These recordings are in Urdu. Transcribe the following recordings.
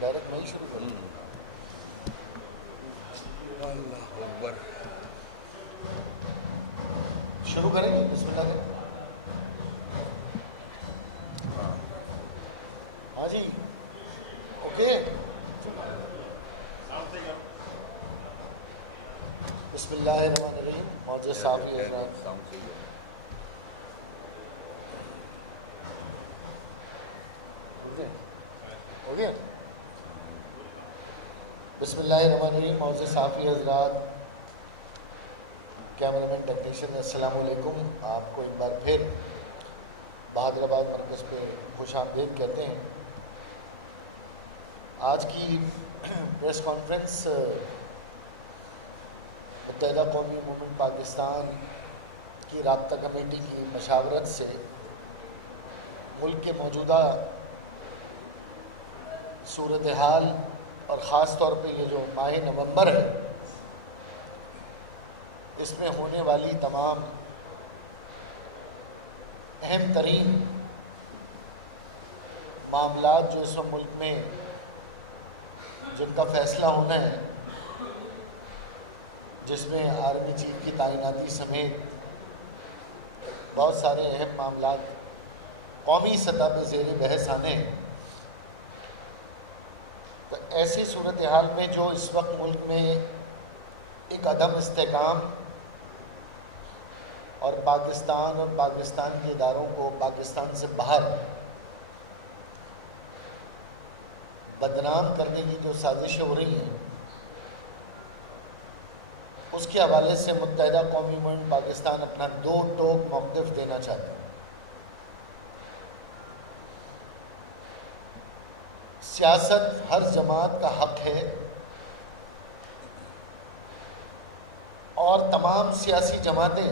ڈائریکٹ میں ہی شروع کروں. اللہ اکبر. شروع کریں گے. بسم اللہ کریں. ہاں جی اوکے. بسم اللہ الرحمن الرحیم. معزز صاحب حضرات, ہو گیا. بسم اللہ الرحمن الرحیم. معزز صحافی حضرات, کیمرہ مین, ٹیکنیشین, السلام علیکم. آپ کو ایک بار پھر بہادر آباد مرکز پہ خوش آمدید کہتے ہیں. آج کی پریس کانفرنس متحدہ قومی موومنٹ پاکستان کی رابطہ کمیٹی کی مشاورت سے ملک کے موجودہ صورتحال اور خاص طور پہ یہ جو ماہ نومبر ہے اس میں ہونے والی تمام اہم ترین معاملات جو اس وقت ملک میں جن کا فیصلہ ہونا ہے, جس میں آرمی چیف کی تعیناتی سمیت بہت سارے اہم معاملات قومی سطح پہ زیر بحث آنے ہیں, تو ایسی صورتحال میں جو اس وقت ملک میں ایک عدم استحکام اور پاکستان اور پاکستان کے اداروں کو پاکستان سے باہر بدنام کرنے کی جو سازشیں ہو رہی ہیں, اس کے حوالے سے متحدہ قومی موومنٹ پاکستان اپنا دو ٹوک موقف دینا چاہتا ہے. سیاست ہر جماعت کا حق ہے اور تمام سیاسی جماعتیں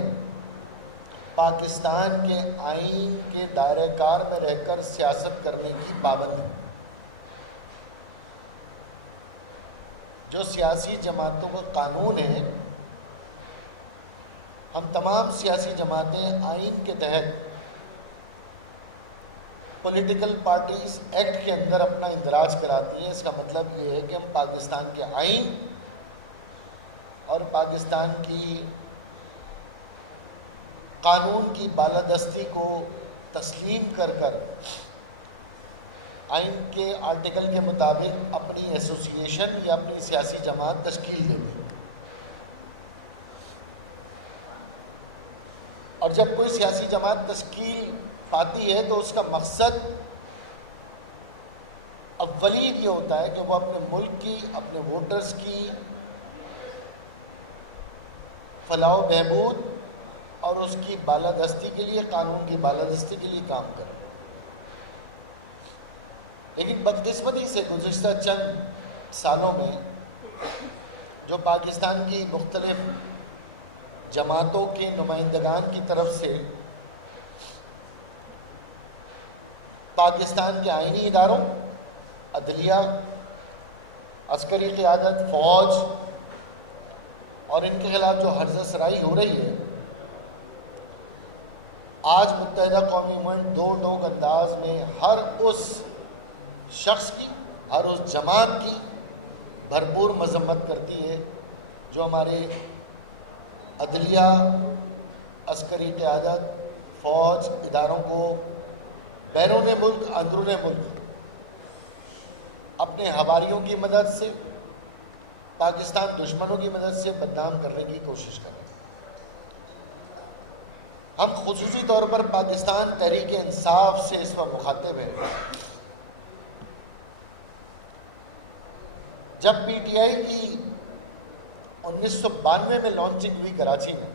پاکستان کے آئین کے دائرہ کار میں رہ کر سیاست کرنے کی پابند ہیں. جو سیاسی جماعتوں کا قانون ہے, ہم تمام سیاسی جماعتیں آئین کے تحت پولیٹیکل پارٹیز ایکٹ کے اندر اپنا اندراج کراتی ہیں. اس کا مطلب یہ ہے کہ ہم پاکستان کے آئین اور پاکستان کی قانون کی بالادستی کو تسلیم کر آئین کے آرٹیکل کے مطابق اپنی ایسوسیشن یا اپنی سیاسی جماعت تشکیل دیتے ہیں. اور جب کوئی سیاسی جماعت تشکیل پاتی ہے تو اس کا مقصد اولی یہ ہوتا ہے کہ وہ اپنے ملک کی, اپنے ووٹرز کی فلاح و بہبود اور اس کی بالادستی کے لیے, قانون کی بالادستی کے لیے کام کرے. لیکن بدقسمتی سے گزشتہ چند سالوں میں جو پاکستان کی مختلف جماعتوں کے نمائندگان کی طرف سے پاکستان کے آئینی اداروں, عدلیہ, عسکری قیادت, فوج اور ان کے خلاف جو حرزہ سرائی ہو رہی ہے, آج متحدہ قومی موومنٹ دو ٹوک انداز میں ہر اس شخص کی, ہر اس جماعت کی بھرپور مذمت کرتی ہے جو ہمارے عدلیہ, عسکری قیادت, فوج اداروں کو بیرون ملک, اندرون ملک اپنے حواریوں کی مدد سے, پاکستان دشمنوں کی مدد سے بدنام کرنے کی کوشش کر رہے ہیں. ہم خصوصی طور پر پاکستان تحریک انصاف سے اس وقت مخاطب ہیں. جب پی ٹی آئی کی 1992 میں لانچنگ ہوئی کراچی میں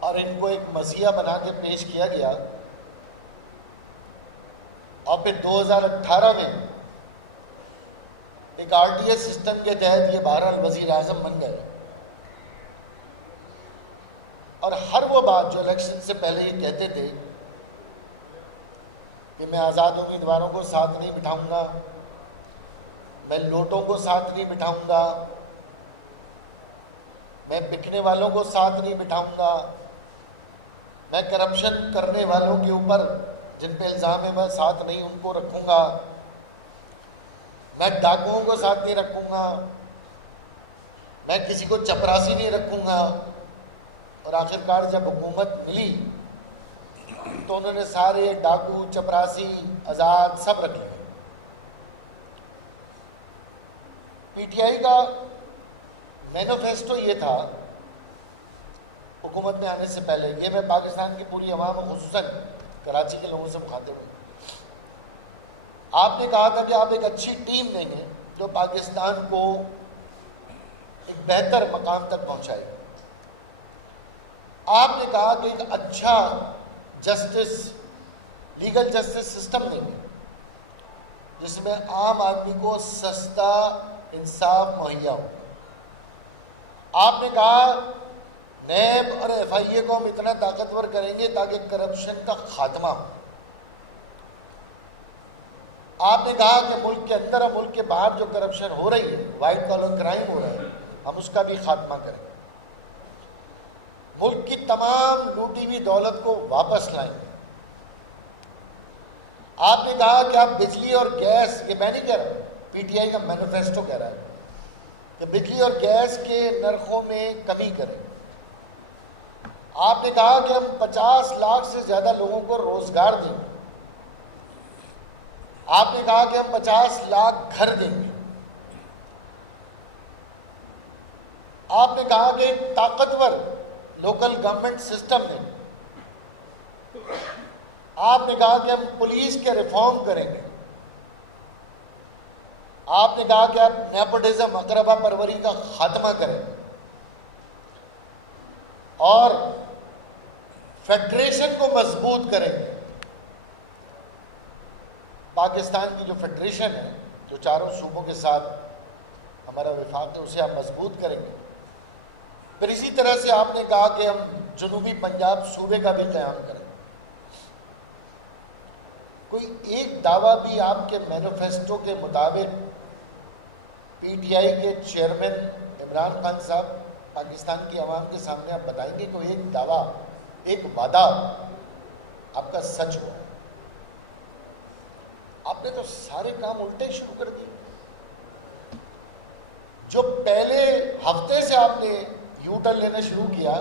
اور ان کو ایک مزیہ بنا کے پیش کیا گیا, اور پھر 2018 میں ایک آر ٹی ایس سسٹم کے تحت یہ بہرحال وزیر اعظم بن گئے, اور ہر وہ بات جو الیکشن سے پہلے یہ کہتے تھے کہ میں آزاد امیدواروں کو ساتھ نہیں بٹھاؤں گا, میں لوٹوں کو ساتھ نہیں بٹھاؤں گا, میں بکنے والوں کو ساتھ نہیں بٹھاؤں گا, میں کرپشن کرنے والوں کے اوپر جن پہ الزام ہے میں ساتھ نہیں ان کو رکھوں گا، میں ڈاکوؤں کو ساتھ نہیں رکھوں گا، میں کسی کو چپراسی نہیں رکھوں گا. اور آخرکار جب حکومت ملی تو انہوں نے سارے ڈاکو، چپراسی، آزاد سب رکھ لیے. پی ٹی آئی کا مینیفیسٹو یہ تھا حکومت میں آنے سے پہلے، یہ میں پاکستان کی پوری عوام خصوصاً کراچی کے لوگوں سے مخاطب ہوں. آپ نے کہا تھا کہ آپ ایک اچھی ٹیم دیں گے جو پاکستان کو ایک بہتر مقام تک پہنچائے. آپ نے کہا کہ ایک اچھا لیگل جسٹس سسٹم دیں گے جس میں عام آدمی کو سستا انصاف مہیا ہو. آپ نے کہا نیب اور ایف آئی اے کو ہم اتنا طاقتور کریں گے تاکہ کرپشن کا خاتمہ ہو. آپ نے کہا کہ ملک کے اندر اور ملک کے باہر جو کرپشن ہو رہی ہے، وائٹ کالر کرائم ہو رہا ہے، ہم اس کا بھی خاتمہ کریں گے. ملک کی تمام لوٹی ہوئی دولت کو واپس لائیں گے. آپ نے کہا کہ آپ بجلی اور گیس، یہ میں نہیں کہہ رہا، پی ٹی آئی کا مینیفیسٹو کہہ رہا ہے کہ بجلی اور گیس کے نرخوں میں کمی کریں. آپ نے کہا کہ ہم 50 لاکھ سے زیادہ لوگوں کو روزگار دیں گے. آپ نے کہا کہ ہم 50 لاکھ گھر دیں گے. آپ نے کہا کہ ایک طاقتور لوکل گورنمنٹ سسٹم دیں گے. آپ نے کہا کہ ہم پولیس کے ریفارم کریں گے. آپ نے کہا کہ آپ نیپوٹزم، اقربا پروری کا خاتمہ کریں گے اور فیڈریشن کو مضبوط کریں گے. پاکستان کی جو فیڈریشن ہے، جو چاروں صوبوں کے ساتھ ہمارا وفاق ہے، اسے آپ مضبوط کریں گے. پھر اسی طرح سے آپ نے کہا کہ ہم جنوبی پنجاب صوبے کا بھی قیام کریں. کوئی ایک دعویٰ بھی آپ کے مینیفیسٹو کے مطابق پی ٹی آئی کے چیئرمین عمران خان صاحب پاکستان کی عوام کے سامنے آپ بتائیں گے کوئی ایک دعویٰ، ایک وعدہ آپ کا سچ ہو؟ آپ نے تو سارے کام الٹے شروع کر دیے. جو پہلے ہفتے سے آپ نے یو ٹرن لینا شروع کیا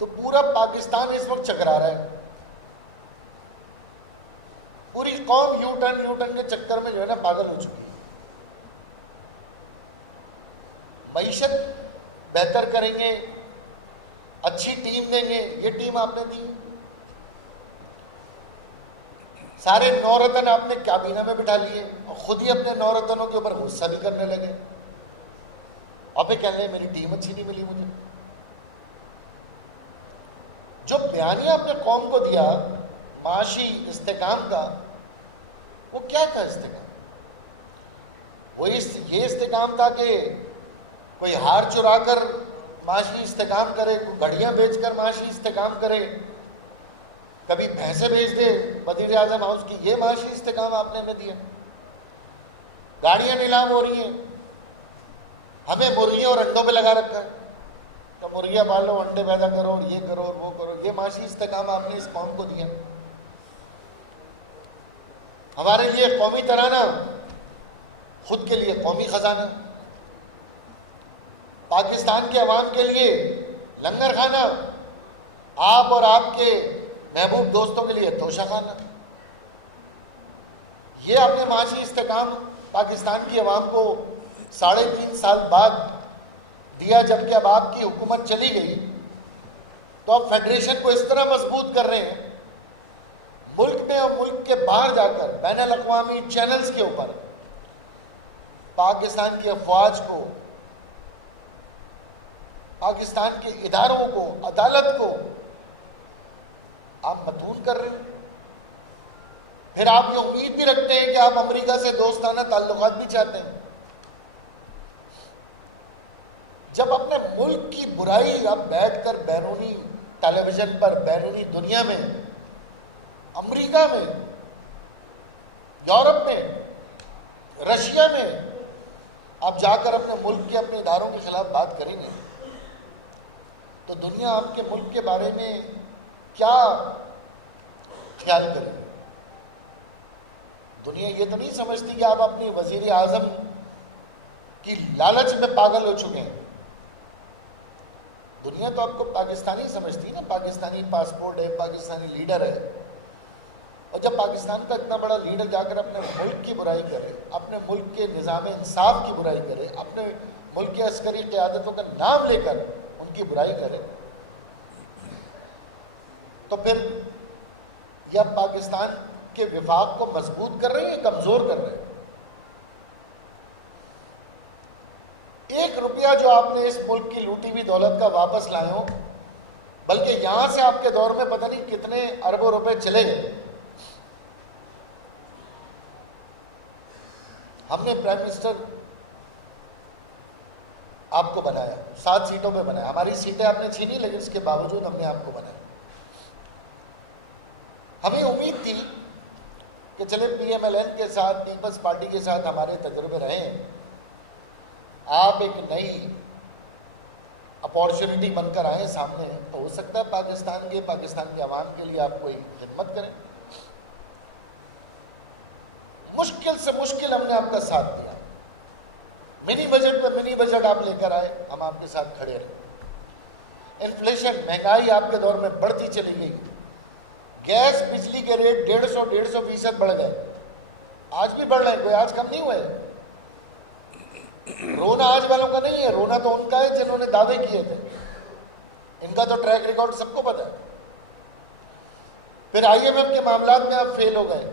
تو پورا پاکستان اس وقت چکرا رہا ہے. پوری قوم یو ٹرن کے چکر میں جو ہے نا پاگل ہو چکی ہے. معیشت بہتر کریں گے، اچھی ٹیم دیں گے، یہ ٹیم آپ نے دی. سارے نورتن آپ نے کابینہ میں بٹھا لیے اور خود ہی اپنے نورتنوں کے اوپر غصہ بھی کرنے لگے. اب یہ کہہ لیں میری ٹیم اچھی نہیں ملی مجھے. جو بیانیہ آپ نے قوم کو دیا معاشی استحکام کا، وہ کیا تھا استحکام؟ وہ یہ استحکام تھا کہ کوئی ہار چرا کر معاشی استحکام کرے، کوئی گھڑیاں بیچ کر معاشی استحکام کرے، کبھی بھینسیں بیچ دے وزیر اعظم ہاؤس کی، یہ معاشی استحکام آپ نے ہمیں دیا. گاڑیاں نیلام ہو رہی ہیں، ہمیں مرغیوں اور انڈوں پہ لگا رکھا ہے کہ مرغیاں پالو، انڈے پیدا کرو، اور یہ کرو اور وہ کرو. یہ معاشی استحکام آپ نے اس قوم کو دیا. ہمارے لیے قومی ترانہ، خود کے لیے قومی خزانہ، پاکستان کے عوام کے لیے لنگر خانہ، آپ اور آپ کے محبوب دوستوں کے لیے توشہ خانہ. یہ آپ نے معاشی استحکام پاکستان کی عوام کو 3.5 سال بعد دیا. جبکہ اب آپ کی حکومت چلی گئی تو آپ فیڈریشن کو اس طرح مضبوط کر رہے ہیں، ملک میں اور ملک کے باہر جا کر بین الاقوامی چینلز کے اوپر پاکستان کی افواج کو، پاکستان کے اداروں کو، عدالت کو آپ متون کر رہے ہیں. پھر آپ یہ امید بھی رکھتے ہیں کہ آپ امریکہ سے دوستانہ تعلقات بھی چاہتے ہیں. جب اپنے ملک کی برائی آپ بیٹھ کر بیرونی ٹیلی ویژن پر، بیرونی دنیا میں، امریکہ میں، یورپ میں، رشیا میں آپ جا کر اپنے ملک کے، اپنے اداروں کے خلاف بات کریں گے تو دنیا آپ کے ملک کے بارے میں کیا خیال کریں. دنیا یہ تو نہیں سمجھتی کہ آپ اپنی وزیر اعظم کی لالچ میں پاگل ہو چکے ہیں. دنیا تو آپ کو پاکستانی سمجھتی ہے نا، پاکستانی پاسپورٹ ہے، پاکستانی لیڈر ہے. اور جب پاکستان کا اتنا بڑا لیڈر جا کر اپنے ملک کی برائی کرے، اپنے ملک کے نظام انصاف کی برائی کرے، اپنے ملک کے عسکری قیادتوں کا نام لے کر ان کی برائی کرے، تو پھر یا پاکستان کے وفاق کو مضبوط کر رہے ہیں یا کمزور کر رہے ہیں؟ 1 روپیہ جو آپ نے اس ملک کی لوٹی ہوئی دولت کا واپس لائے ہو، بلکہ یہاں سے آپ کے دور میں پتہ نہیں کتنے اربوں روپے چلے گئے. ہم نے پرائم منسٹر آپ کو بنایا، 7 سیٹوں پہ بنایا. ہماری سیٹیں آپ نے چھینی، لیکن اس کے باوجود ہم نے آپ کو بنایا. ہمیں امید تھی کہ چلے پی ایم ایل این کے ساتھ، پیپلز پارٹی کے ساتھ ہمارے تجربے رہے ہیں، آپ ایک نئی اپارچونٹی بن کر آئیں سامنے، تو ہو سکتا ہے پاکستان کے عوام کے لیے آپ کوئی خدمت کریں. مشکل سے مشکل ہم نے آپ کا ساتھ دیا. منی بجٹ پہ منی بجٹ آپ لے کر آئے، ہم آپ کے ساتھ کھڑے رہے. انفلیشن، مہنگائی آپ کے دور میں بڑھتی چلی گئی. گیس بجلی کے ریٹ 150% بڑھ گئے. آج بھی بڑھ رہے ہیں، کوئی آج کم نہیں ہوئے. رونا آج والوں کا نہیں ہے، رونا تو ان کا ہے جنہوں نے دعوے کیے تھے. ان کا تو ٹریک ریکارڈ سب کو پتا ہے. پھر IMF کے معاملات میں آپ فیل ہو گئے،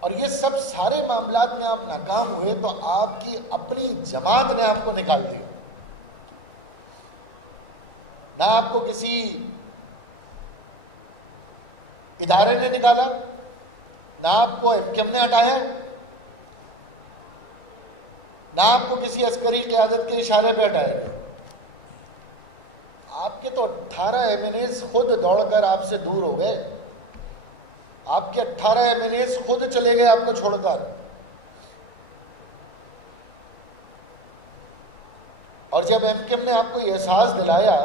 اور یہ سب سارے معاملات میں آپ ناکام ہوئے تو آپ کی اپنی جماعت نے آپ کو نکال دیا. نہ آپ کو کسی ادارے نے نکالا، نہ آپ کو MKM نے ہٹایا، نہ آپ کو کسی عسکری قیادت کے اشارے پہ ہٹایا گیا. آپ کے تو 18 MNAs خود دوڑ کر آپ سے دور ہو گئے. آپ کے 18 MNAs خود چلے گئے آپ کو چھوڑ کر. اور جب MKM نے آپ کو یہ احساس دلایا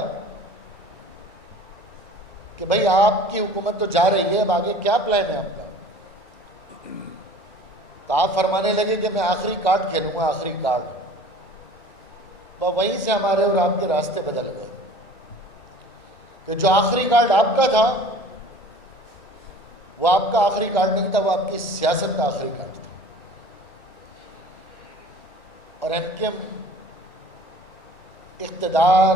کہ بھئی آپ کی حکومت تو جا رہی ہے، اب آگے کیا پلان ہے آپ کا، تو آپ فرمانے لگے کہ میں آخری کارڈ کھیلوں گا، آخری کارڈ. تو وہیں سے ہمارے اور آپ کے راستے بدل گئے کہ جو آخری کارڈ آپ کا تھا وہ آپ کا آخری کارڈ نہیں تھا، وہ آپ کی سیاست کا آخری کارڈ تھا. اور MKM اقتدار،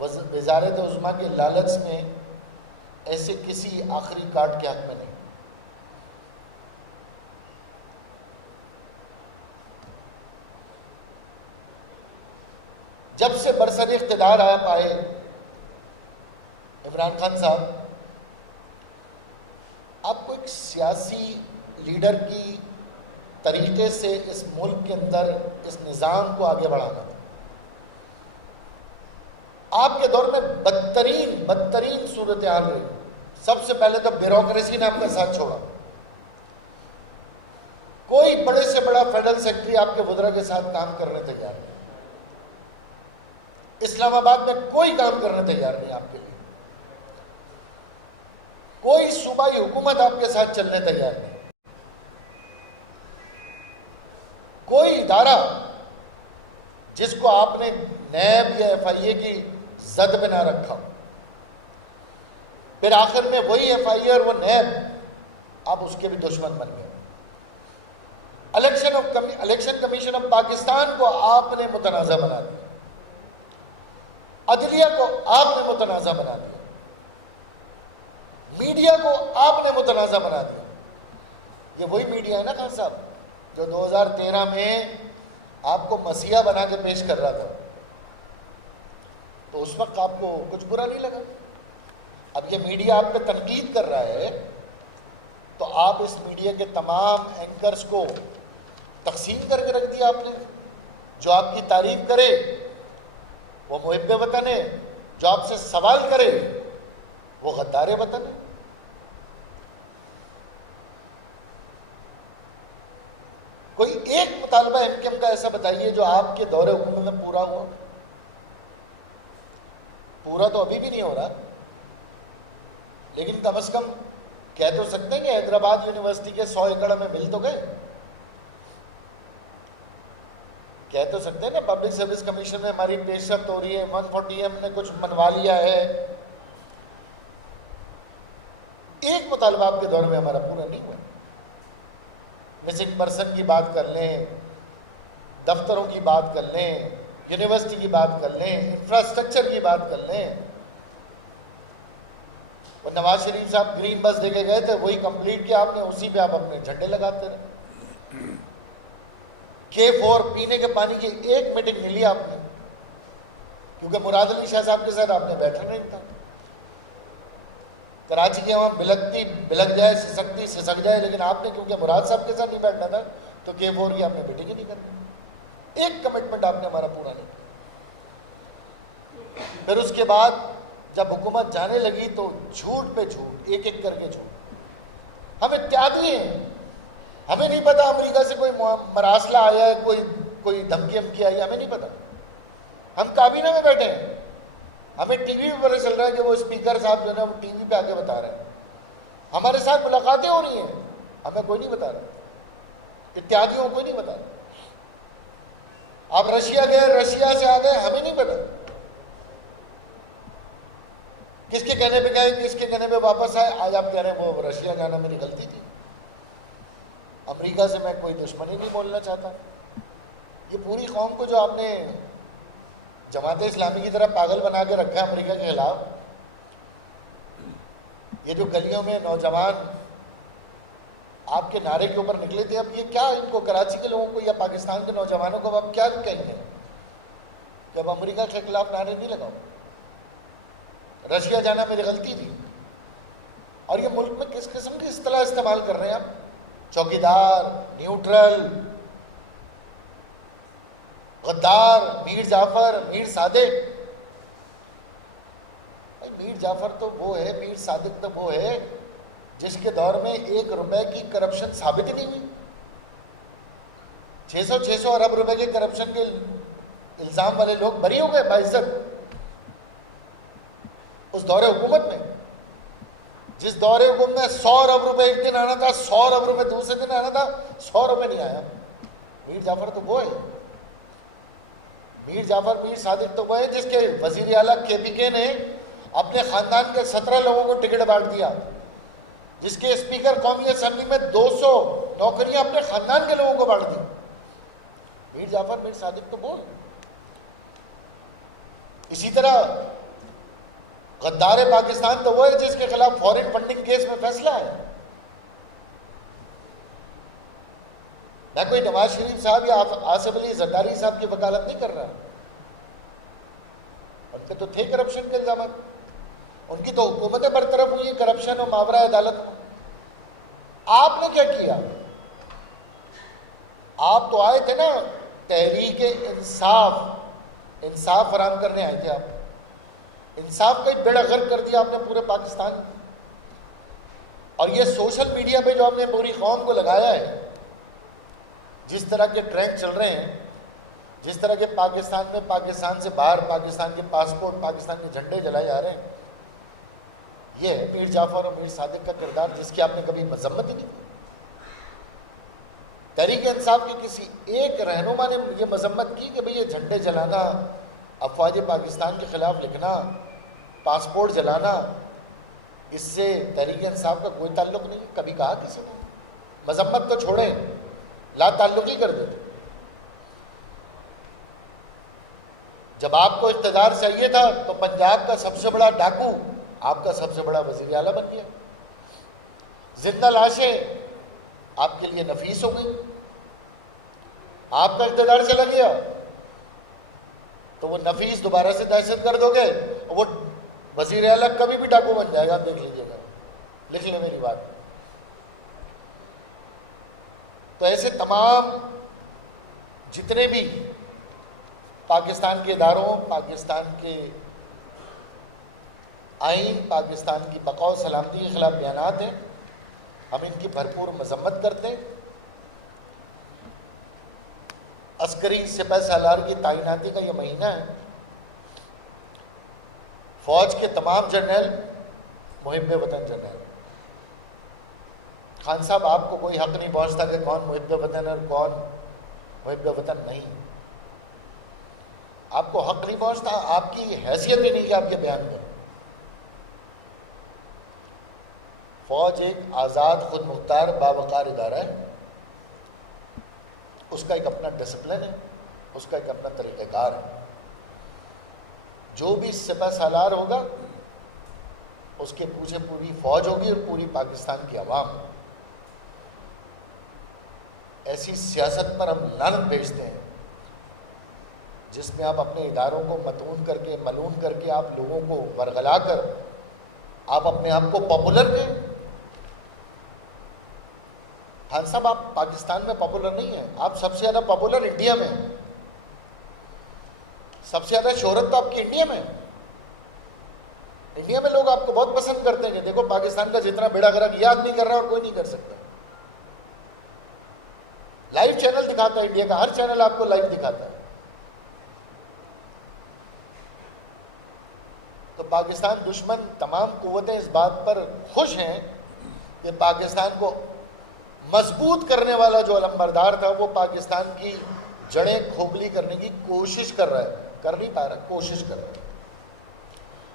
وزارت عظمیٰ کے لالچ میں ایسے کسی آخری کارڈ کے حق میں نہیں. جب سے برسر اقتدار آپ آئے عمران خان صاحب، آپ کو ایک سیاسی لیڈر کی طریقے سے اس ملک کے اندر اس نظام کو آگے بڑھانا تھا. آپ کے دور میں بدترین صورتحال رہی. سب سے پہلے تو بیوروکریسی نے آپ کا ساتھ چھوڑا. کوئی بڑے سے بڑا فیڈرل سیکرٹری آپ کے وزراء کے ساتھ کام کرنے تیار نہیں. اسلام آباد میں کوئی کام کرنے تیار نہیں آپ کے لیے. کوئی صوبائی حکومت آپ کے ساتھ چلنے تیار نہیں. کوئی ادارہ جس کو آپ نے نیب یا FIA کی زد میں نہ رکھا. پھر آخر میں وہی FIA اور وہ نیب آپ اس کے بھی دشمن بن گئے. الیکشن کمیشن آف پاکستان کو آپ نے متنازع بنا دیا. عدلیہ کو آپ نے متنازع بنا دیا. میڈیا کو آپ نے متنازع بنا دیا. یہ وہی میڈیا ہے نا خان صاحب جو 2013 میں آپ کو مسیحا بنا کے پیش کر رہا تھا. تو اس وقت آپ کو کچھ برا نہیں لگا. اب یہ میڈیا آپ پہ تنقید کر رہا ہے تو آپ اس میڈیا کے تمام اینکرز کو تقسیم کر کے رکھ دیا آپ نے. جو آپ کی تعریف کرے وہ محب وطن ہے، جو آپ سے سوال کرے وہ غدار وطن ہے. کوئی ایک مطالبہ MKM کا ایسا بتائیے جو آپ کے دور حکومت میں پورا ہوا. پورا تو ابھی بھی نہیں ہو رہا. لیکن کم از کم کہہ تو سکتے ہیں کہ حیدرآباد یونیورسٹی کے 100 ایکڑ ہمیں مل تو گئے. کہہ تو سکتے ہیں نا پبلک سروس کمیشن میں ہماری پیش رفت ہو رہی ہے, 140 ہم نے کچھ منوا لیا ہے. ایک مطالبہ آپ کے دور میں ہمارا پورا نہیں ہوا. مسنگ پرسن کی بات کر لیں, دفتروں کی بات کر لیں, یونیورسٹی کی بات کر لیں, انفراسٹرکچر کی بات کر لیں. وہ نواز شریف صاحب گرین بس دے کے گئے تھے, وہی کمپلیٹ کیا آپ نے, اسی پہ آپ اپنے جھنڈے لگاتے رہے. K4 پینے کے پانی کی ایک میٹنگ نہیں لی آپ نے, کیونکہ مراد علی شاہ صاحب کے ساتھ آپ نے بیٹھا نہیں تھا. کراچی کی عوام بلکتی بلک جائے, سسکتی سسک جائے, لیکن آپ نے کیونکہ مراد صاحب کے ساتھ نہیں بیٹھنا تھا تو K4 کی آپ نے میٹنگ ہی نہیں کرنی. ایک کمٹمنٹ آپ نے ہمارا پورا نہیں کیا. پھر اس کے بعد جب حکومت جانے لگی تو جھوٹ پہ جھوٹ, ایک ایک کر کے جھوٹ. ہم اتحادی ہیں, ہمیں نہیں پتا امریکہ سے کوئی مراسلہ آیا ہے, کوئی دھمکی ہمکی آئی ہے, ہمیں نہیں پتا. ہم کابینہ میں بیٹھے ہیں, ہمیں ٹی وی پہ پتہ چل رہا ہے کہ وہ اسپیکر صاحب جو ہے نا وہ ٹی وی پہ آ کے بتا رہے ہیں. ہمارے ساتھ ملاقاتیں ہو رہی ہیں, ہمیں کوئی نہیں بتا رہا. اتحادیوں کو کوئی نہیں بتا رہا. آپ رشیا گئے, رشیا سے آ گئے, ہمیں نہیں پتا. کس کے کہنے پہ گئے, کس کے کہنے پہ واپس آئے. آج آپ کہہ رہے ہیں وہ رشیا جانا میری غلطی تھی. امریکہ سے میں کوئی دشمنی نہیں بولنا چاہتا. یہ پوری قوم کو جو آپ نے جماعت اسلامی کی طرح پاگل بنا کے رکھا ہے امریکہ کے خلاف, یہ جو گلیوں میں نوجوان آپ کے نعرے کے اوپر نکلے تھے, اب یہ کیا ان کو, کراچی کے لوگوں کو یا پاکستان کے نوجوانوں کو اب کیا کہیں گے کہ اب امریکہ کے خلاف نعرے نہیں لگاؤ, رشیا جانا میری غلطی تھی. اور یہ ملک میں کس قسم کی اصطلاح استعمال کر رہے ہیں آپ, چوکیدار, نیوٹرل, غدار, میر جعفر, میر صادق. میر جعفر تو وہ ہے, میر صادق تو وہ ہے جس کے دور میں 1 روپے کی کرپشن ثابت ہی نہیں ہوئی. 600 ارب روپے کے کرپشن کے الزام والے لوگ بری ہو گئے باعزت اس دور حکومت میں. جس دور حکومت میں 100 ارب روپے ایک دن آنا تھا, 100 ارب روپے دوسرے دن آنا تھا, 100 روپے نہیں آیا. میر جعفر تو وہ ہے. میر جعفر, میر صادق تو وہ ہے جس کے وزیر اعلیٰ KPK نے اپنے خاندان کے 17 لوگوں کو ٹکٹ بانٹ دیا, جس کے اسپیکر قومی اسمبلی میں 200 نوکریاں اپنے خاندان کے لوگوں کو بانٹ دی. میر جعفر, میر صادق تو وہ. اسی طرح غدار پاکستان تو وہ ہے جس کے خلاف فورن فنڈنگ کیس میں فیصلہ ہے. میں کوئی نواز شریف صاحب یا آصف علی زرداری صاحب کی وکالت نہیں کر رہا, ان پہ تو تھے کرپشن کے الزامات, ان کی تو حکومتیں برطرف ہوئی کرپشن اور ماورا عدالت میں. آپ نے کیا کیا؟ آپ تو آئے تھے نا تحریک انصاف, انصاف فراہم کرنے آئے تھے. آپ انصاف کا بیڑا غرق کر دیا آپ نے پورے پاکستان میں. اور یہ سوشل میڈیا پہ جو آپ نے پوری قوم کو لگایا ہے, جس طرح کے ٹرینڈ چل رہے ہیں, جس طرح کے پاکستان میں, پاکستان سے باہر پاکستان کے پاسپورٹ, پاکستان کے جھنڈے جلائے جا رہے ہیں, یہ ہے میر جعفر اور میر صادق کا کردار, جس کی آپ نے کبھی مذمت ہی نہیں کی. تحریک انصاف کے کسی ایک رہنما نے یہ مذمت کی کہ بھئی یہ جھنڈے جلانا, افواج پاکستان کے خلاف لکھنا, پاسپورٹ جلانا, اس سے تحریک انصاف کا کوئی تعلق نہیں. کبھی کہا کسی نے؟ مذمت تو چھوڑیں, لا تعلقی کر دیتے. جب آپ کو اقتدار چاہیے تھا تو پنجاب کا سب سے بڑا ڈاکو آپ کا سب سے بڑا وزیر اعلیٰ بن گیا. زندہ لاشیں آپ کے لیے نفیس ہو گئی. آپ کا اقتدار چلا گیا تو وہ نفیس دوبارہ سے دہشت گرد ہو گئے, وہ وزیر اعلیٰ کبھی بھی ڈاکو بن جائے گا. آپ دیکھ لیجیے گا, لکھ لیں میری بات. تو ایسے تمام جتنے بھی پاکستان کے اداروں, پاکستان کے آئین, پاکستان کی بقا و سلامتی کے خلاف بیانات ہیں, ہم ان کی بھرپور مذمت کرتے ہیں. عسکری سپہ سالار کی تعیناتی کا یہ مہینہ ہے. فوج کے تمام جرنیل محب وطن جنرل. خان صاحب آپ کو کوئی حق نہیں پہنچتا کہ کون محب وطن اور کون محب وطن نہیں. آپ کو حق نہیں پہنچتا, آپ کی حیثیت بھی نہیں کہ آپ یہ بیان کریں. فوج ایک آزاد خود مختار باوقار ادارہ ہے, اس کا ایک اپنا ڈسپلن ہے, اس کا ایک اپنا طریقہ کار ہے. جو بھی سپہ سالار ہوگا اس کے پیچھے پوری فوج ہوگی اور پوری پاکستان کی عوام. ایسی سیاست پر ہم لعنت بھیجتے ہیں جس میں آپ اپنے اداروں کو متون کر کے, ملون کر کے, آپ لوگوں کو ورغلا کر آپ اپنے آپ کو پاپولر دیں. خان صاحب آپ پاکستان میں پاپولر نہیں ہیں, آپ سب سے زیادہ پاپولر انڈیا میں ہیں. سب سے زیادہ شہرت تو آپ کی انڈیا میں. انڈیا میں لوگ آپ کو بہت پسند کرتے ہیں کہ دیکھو پاکستان کا جتنا بیڑا غرق یہ آدمی کر رہا ہے اور کوئی نہیں کر سکتا. لائیو چینل دکھاتا ہے انڈیا کا, ہر چینل آپ کو لائیو دکھاتا ہے. تو پاکستان دشمن تمام قوتیں اس بات پر خوش ہیں کہ پاکستان کو مضبوط کرنے والا جو علمبردار تھا وہ پاکستان کی جڑیں کھوکھلی کرنے کی کوشش کر رہا ہے, کر نہیں پا رہا, کوشش کر رہا ہے.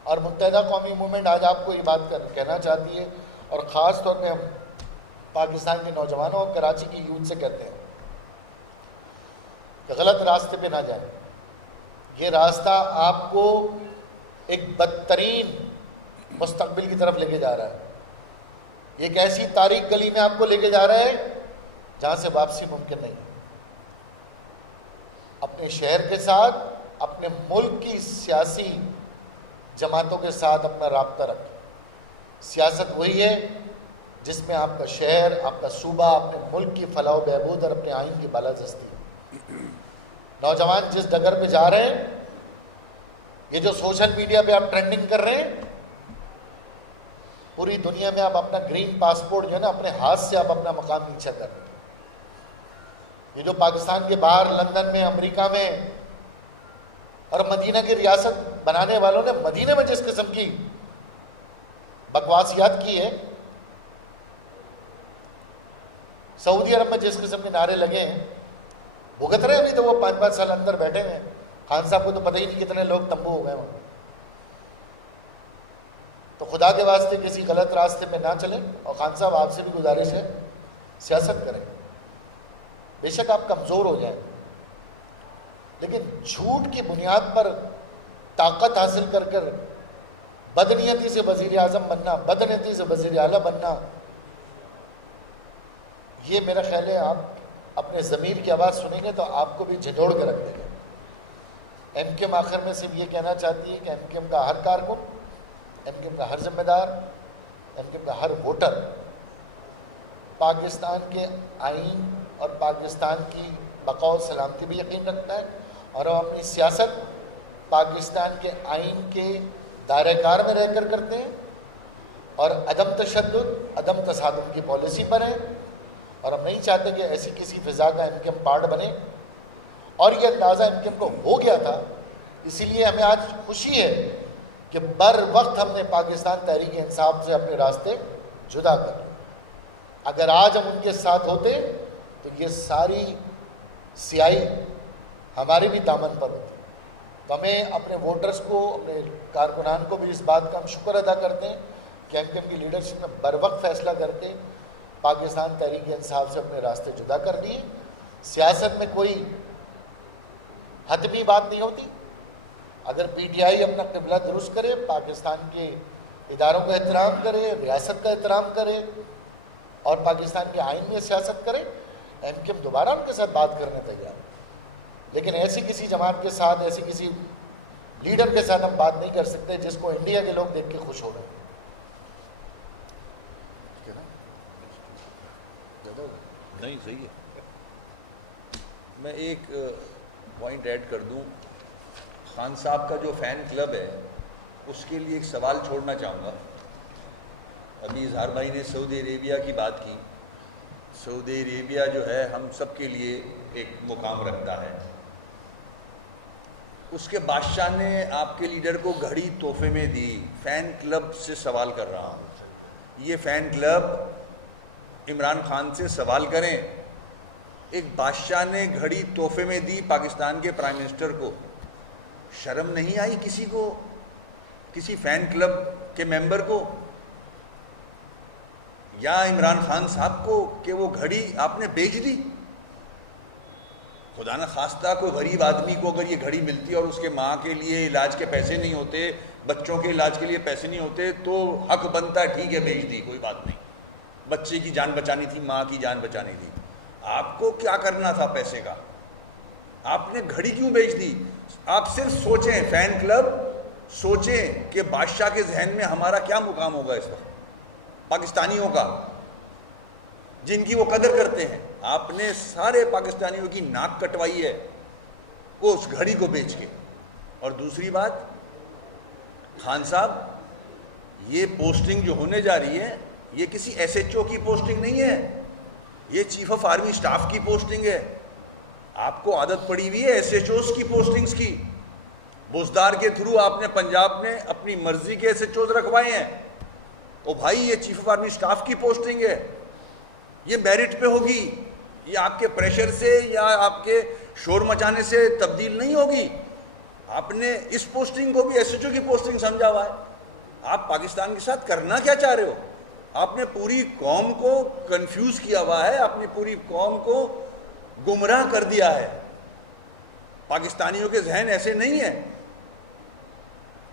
اور متحدہ قومی موومنٹ آج آپ کو یہ بات کہنا چاہتی ہے, اور خاص طور پہ ہم پاکستان کے نوجوانوں اور کراچی کی یوتھ سے کہتے ہیں کہ غلط راستے پہ نہ جائیں. یہ راستہ آپ کو ایک بدترین مستقبل کی طرف لے کے جا رہا ہے. ایک ایسی تاریک گلی میں آپ کو لے کے جا رہا ہے جہاں سے واپسی ممکن نہیں ہے. اپنے شہر کے ساتھ, اپنے ملک کی سیاسی جماعتوں کے ساتھ اپنا رابطہ رکھیں. سیاست وہی ہے جس میں آپ کا شہر, آپ کا صوبہ, اپنے ملک کی فلاح و بہبود اور اپنے آئین کی بالادستی ہے. نوجوان جس ڈگر پہ جا رہے ہیں, یہ جو سوشل میڈیا پہ آپ ٹرینڈنگ کر رہے ہیں, پوری دنیا میں آپ اپنا گرین پاسپورٹ جو ہے نا اپنے ہاتھ سے آپ اپنا مقام نیچا کر رہے ہیں. یہ جو پاکستان کے باہر لندن میں, امریکہ میں اور مدینہ کی ریاست بنانے والوں نے مدینہ میں جس قسم کی بکواسیات کی ہے, سعودی عرب میں جس قسم کے نعرے لگے ہیں, بھگت رہے ہیں. ابھی تو وہ 5-5 سال اندر بیٹھے ہیں. خان صاحب کو تو پتہ ہی نہیں کتنے لوگ تنبو ہو گئے وہاں. تو خدا کے واسطے کسی غلط راستے پہ نہ چلیں. اور خان صاحب آپ سے بھی گزارش ہے, سیاست کریں. بے شک آپ کمزور ہو جائیں, لیکن جھوٹ کی بنیاد پر طاقت حاصل کر کر بدنیتی سے وزیر اعظم بننا, بدنیتی سے وزیر اعلیٰ بننا, یہ میرا خیال ہے آپ اپنے ضمیر کی آواز سنیں گے تو آپ کو بھی جھنجھوڑ کے رکھ دیں گے. ایم کیو ایم آخر میں صرف یہ کہنا چاہتی ہے کہ ایم کیو ایم کا ہر کارکن, ایم کیو ایم کا ہر ذمہ دار, ایم کیو ایم کا ہر ووٹر پاکستان کے آئین اور پاکستان کی بقا و سلامتی بھی یقین رکھتا ہے, اور ہم اپنی سیاست پاکستان کے آئین کے دائرہ کار میں رہ کر کرتے ہیں, اور عدم تشدد, عدم تصادم کی پالیسی پر ہیں. اور ہم نہیں چاہتے کہ ایسی کسی فضا کا ایم کیو ایم پارٹ بنے. اور یہ اندازہ ایم کیو ایم کو ہو گیا تھا, اسی لیے ہمیں آج خوشی ہے کہ بر وقت ہم نے پاکستان تحریک انصاف سے اپنے راستے جدا کر لے. اگر آج ہم ان کے ساتھ ہوتے تو یہ ساری سیاہی ہمارے بھی دامن پر ہوتی. تو ہمیں اپنے ووٹرز کو, اپنے کارکنان کو بھی اس بات کا ہم شکر ادا کرتے ہیں کہ ایم کیو ایم کی لیڈرشپ میں بر وقت فیصلہ کر کے پاکستان تحریک انصاف سے اپنے راستے جدا کر دیے. سیاست میں کوئی حتمی بات نہیں ہوتی. اگر پی ٹی آئی اپنا قبلہ درست کرے, پاکستان کے اداروں کا احترام کرے, ریاست کا احترام کرے اور پاکستان کے آئین میں سیاست کرے, ایم کیو ایم دوبارہ ان کے ساتھ بات کرنے تیار. لیکن ایسی کسی جماعت کے ساتھ, ایسی کسی لیڈر کے ساتھ ہم بات نہیں کر سکتے جس کو انڈیا کے لوگ دیکھ کے خوش ہو رہے ہیں. نہیں صحیح ہے. میں ایک پوائنٹ ایڈ کر دوں. خان صاحب کا جو فین کلب ہے اس کے لیے ایک سوال چھوڑنا چاہوں گا. ابھی اظہار بھائی نے سعودی عربیہ کی بات کی. سعودی عربیہ جو ہے ہم سب کے لیے ایک مقام رکھتا ہے. اس کے بادشاہ نے آپ کے لیڈر کو گھڑی تحفے میں دی. فین کلب سے سوال کر رہا ہوں, یہ فین کلب عمران خان سے سوال کریں, ایک بادشاہ نے گھڑی تحفے میں دی پاکستان کے پرائم منسٹر کو, شرم نہیں آئی کسی کو, کسی فین کلب کے ممبر کو یا عمران خان صاحب کو کہ وہ گھڑی آپ نے بیچ دی؟ خدا نہ خواستہ کوئی غریب آدمی کو اگر یہ گھڑی ملتی ہے اور اس کے ماں کے لیے علاج کے پیسے نہیں ہوتے, بچوں کے علاج کے لیے پیسے نہیں ہوتے, تو حق بنتا ہے, ٹھیک ہے بیچ دی, کوئی بات نہیں, بچے کی جان بچانی تھی, ماں کی جان بچانی تھی. آپ کو کیا کرنا تھا پیسے کا؟ آپ نے گھڑی کیوں بیچ دی؟ آپ صرف سوچیں, فین کلب سوچیں کہ بادشاہ کے ذہن میں ہمارا کیا مقام ہوگا اس وقت, پاکستانیوں کا جن کی وہ قدر کرتے ہیں. آپ نے سارے پاکستانیوں کی ناک کٹوائی ہے وہ اس گھڑی کو بیچ کے. اور دوسری بات, خان صاحب یہ پوسٹنگ جو ہونے جا رہی ہے یہ کسی ایس ایچ او کی پوسٹنگ نہیں ہے, یہ چیف آف آرمی سٹاف کی پوسٹنگ ہے. آپ کو عادت پڑی ہوئی ہے ایس ایچ اوز کی پوسٹنگز کی, بزدار کے تھرو آپ نے پنجاب میں اپنی مرضی کے ایس ایچ اوز رکھوائے ہیں. او بھائی یہ چیف آف آرمی سٹاف کی پوسٹنگ ہے, یہ میرٹ پہ ہوگی, یہ آپ کے پریشر سے یا آپ کے شور مچانے سے تبدیل نہیں ہوگی. آپ نے اس پوسٹنگ کو بھی ایس ایچ او کی پوسٹنگ سمجھا ہوا ہے. آپ پاکستان کے ساتھ کرنا کیا چاہ رہے ہو؟ آپ نے پوری قوم کو کنفیوز کیا ہوا ہے, آپ نے پوری قوم کو گمراہ کر دیا ہے. پاکستانیوں کے ذہن ایسے نہیں ہیں.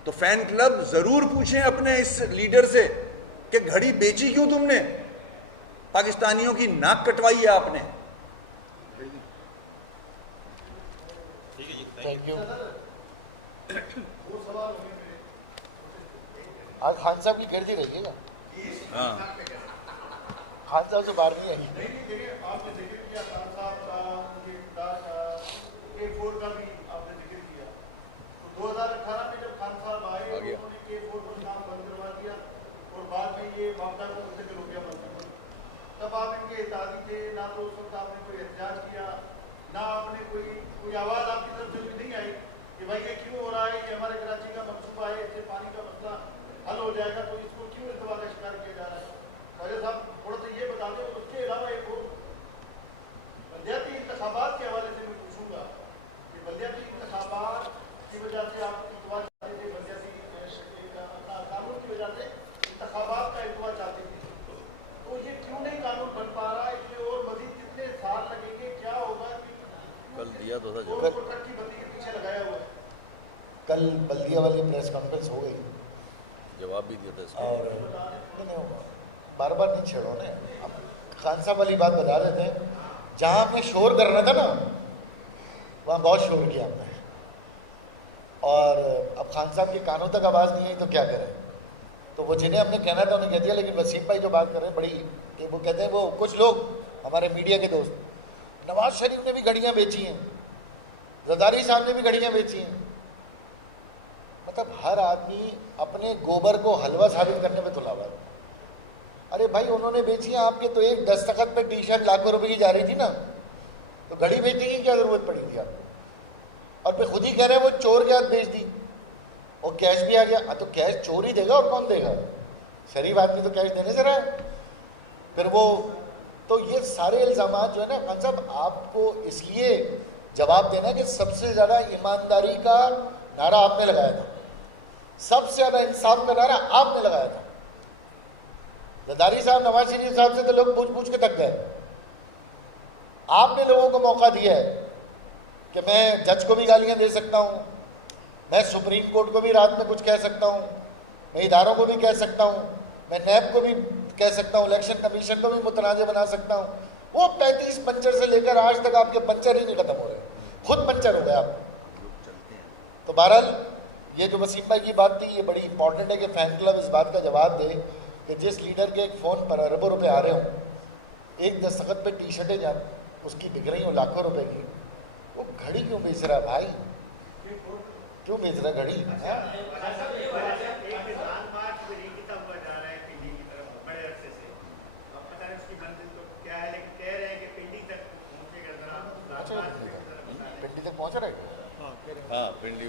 تو فین کلب ضرور پوچھیں اپنے اس لیڈر سے کہ گھڑی بیچی کیوں تم نے, پاکستانیوں کی ناک کٹوائی ہے آپ نے. Thank you. آج خان صاحب کی گردی رہیے گا, ہاں خان صاحب سے باہر نہیں آئی. آپ نے ذکر کیا خان صاحب کا, ان کے اقتدار کا, K4 کا بھی آپ نے ذکر کیا. تو 2018 میں جب خان صاحب آئے انہوں نے K4 پر کام بند کروا دیا اور بعد میں یہ معاملہ کو منتقل ہو گیا منصوبہ. تب آپ ان کے اتحادی تھے, نہ تو اس وقت آپ نے کوئی احتجاج کیا, نہ آپ نے کوئی آواز آپ کی طرف سے بھی نہیں آئی کہ بھائی یہ کیوں ہو رہا ہے, یہ ہمارے کراچی کا منصوبہ ہے, اس سے پانی کا مسئلہ حل ہو جائے گا, تو اس کو کیوں التوا کا شکار کیا جا رہا ہے. خواجہ صاحب تھوڑا سا یہ بتا دیں. اس کے علاوہ ایک اور بلدیاتی انتخابات کے حوالے سے میں پوچھوں گا کہ بلدیاتی انتخابات کی وجہ سے آپ التوا چاہتے تھے, بلدیاتی قانون کی وجہ سے انتخابات کا التوا چاہتے تھے, تو یہ کیوں نہیں قانون بن پا رہا؟ اس میں اور مزید کتنے سال لگیں گے, کیا ہوگا؟ کل دیا تو تھا ٹرک کی بندی کے پیچھے لگایا ہوا ہے. کل بلدیہ والی پریس کانفرنس ہو گئی, جواب بھی دیا تھا اس کا. اور بار بار نہیں چھیڑو نا. اب خان صاحب والی بات بتا رہے تھے, جہاں آپ نے شور کرنا تھا نا وہاں بہت شور کیا آپ نے, اور اب خان صاحب کے کانوں تک آواز نہیں آئی تو کیا کریں. تو وہ جنہیں ہم نے کہنا تھا انہیں کہہ دیا. لیکن وسیم بھائی جو بات کر رہے ہیں بڑی, کہ وہ کہتے ہیں وہ کچھ لوگ ہمارے میڈیا کے دوست, نواز شریف نے بھی گھڑیاں بیچی ہیں, زرداری صاحب نے بھی گھڑیاں بیچی ہیں. مطلب ہر آدمی اپنے گوبر کو حلوہ ثابت کرنے میں تلا ہوا ہے. ارے بھائی انہوں نے بیچی ہیں, آپ کے تو ایک دستخط پہ ٹی شرٹ لاکھوں روپے کی جا رہی تھی نا, تو گھڑی بیچنے کی کیا ضرورت پڑی تھی آپ کو؟ اور پھر خود ہی کہہ رہے ہیں وہ چور کے ہاتھ بیچ دی اور کیش بھی آ گیا. تو کیش چور ہی دے گا اور کون دے گا؟ شریف آدمی تو کیش دینے سے رہا ہے. پھر وہ تو یہ سارے الزامات جو ہے نا خان صاحب, آپ کو اس لیے جواب دینا کہ سب سے زیادہ ایمانداری کا نعرہ آپ نے لگایا تھا, سب سے زیادہ انصاف کا نعرہ آپ نے لگایا تھا. زرداری صاحب, نواز شریف صاحب سے تو لوگ پوچھ کے تک گئے. آپ نے لوگوں کو موقع دیا ہے کہ میں جج کو بھی گالیاں دے سکتا ہوں, میں سپریم کورٹ کو بھی رات میں کچھ کہہ سکتا ہوں, میں اداروں کو بھی کہہ سکتا ہوں, میں نیب کو بھی کہہ سکتا ہوں, الیکشن کمیشن کو بھی متنازع بنا سکتا ہوں. وہ 35 پنچر سے لے کر آج تک آپ کے پنچر ہی نہیں ختم ہو رہے, خود پنچر ہو گئے آپ. تو بہرحال یہ جو وسیم بھائی کی بات تھی یہ بڑی امپورٹنٹ ہے کہ فین کلب اس بات کا جواب دے کہ جس لیڈر کے ایک فون پر اربوں روپے آ رہے ہوں, ایک دستخط پہ ٹی شرٹیں جان اس کی بک رہی ہوں لاکھوں روپے کی, وہ گھڑی کیوں بیچ رہا ہے بھائی؟ کیوں بیچ رہا ہے گھڑی؟ پنڈی تک پہنچ رہا ہے. ہاں پنڈی